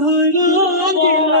বন্ধু রঙ্গিলা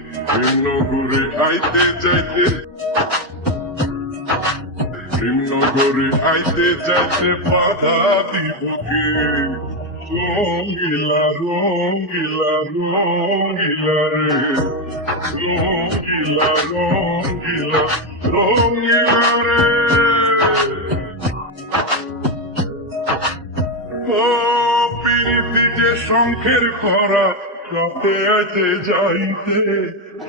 ভিন্ন ঘুরে আইতে যাইতে নিম্নগরে আইতে যাইতে বাধা দিব কে? রঙ্গিলা রঙ্গিলা রে। রঙ্গিলা রঙ্গিলা রঙ্গিলা রে। ও পিরিতি যে শঙ্খের খরা কাপে আইতে যাইতে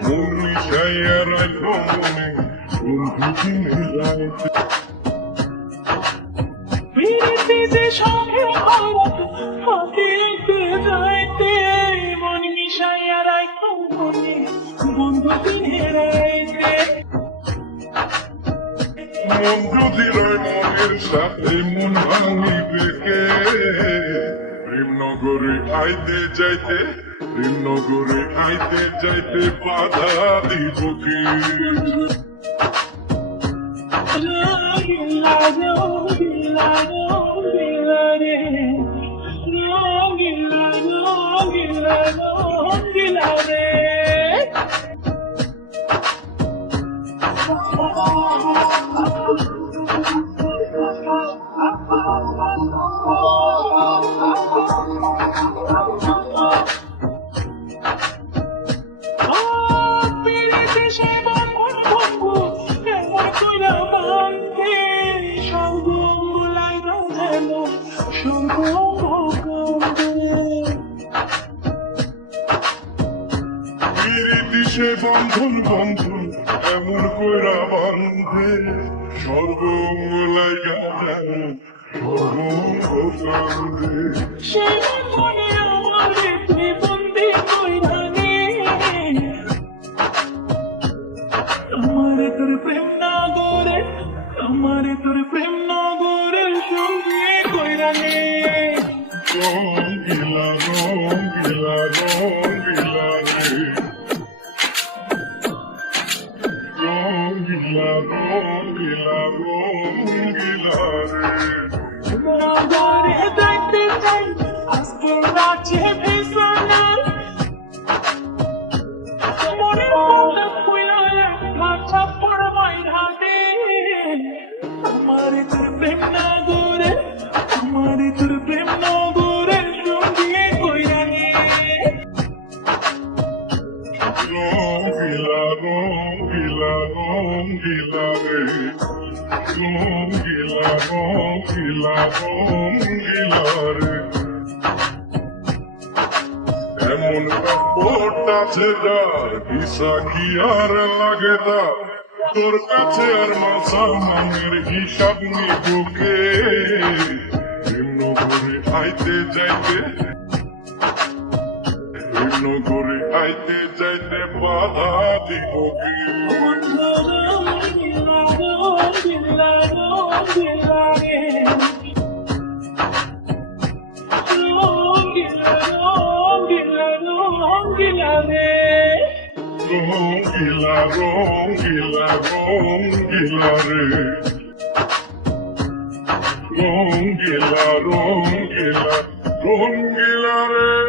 মন মিশাইয়া রাখো মনে বন্ধু যাইতে। ফিরিতে যে সঙ্গে ভারত হাতিতে যাইতে মন মিশাইয়া রাখো মনে বন্ধু দিনে রাইতে মন যদি রয় মনের সাথে মন ভাঙিবে কে? প্রেমনগরে আইতে যাইতে প্রেমনগরে আইতে যাইতে বাধা দিব কে? রঙিলা রঙিলা সে বন্ধন বন্ধন এমন কইরা বান্ধে সর্বঙ্গলাই গাজানো সর্বঙ্গ কান্দে সে মনে আমার বন্দি কইরা নে আমার তোর প্রেম না গরে আমার তোর প্রেম না কইরা নে রঙ্গিলা রঙ্গিলা রঙ্গিলা এমন কাপড় আছে যার কি আর লাগে না তোর কাছে আর মাসা হিসাব নিব কে নিম্ন করে আইতে যাইতে নিম্ন করে আইতে যাইতে বাধা দিব কে রঙ্গিলা রঙ্গিলা রঙ্গিলা রে রঙ্গিলা রঙ্গিলা রঙ্গিলা রে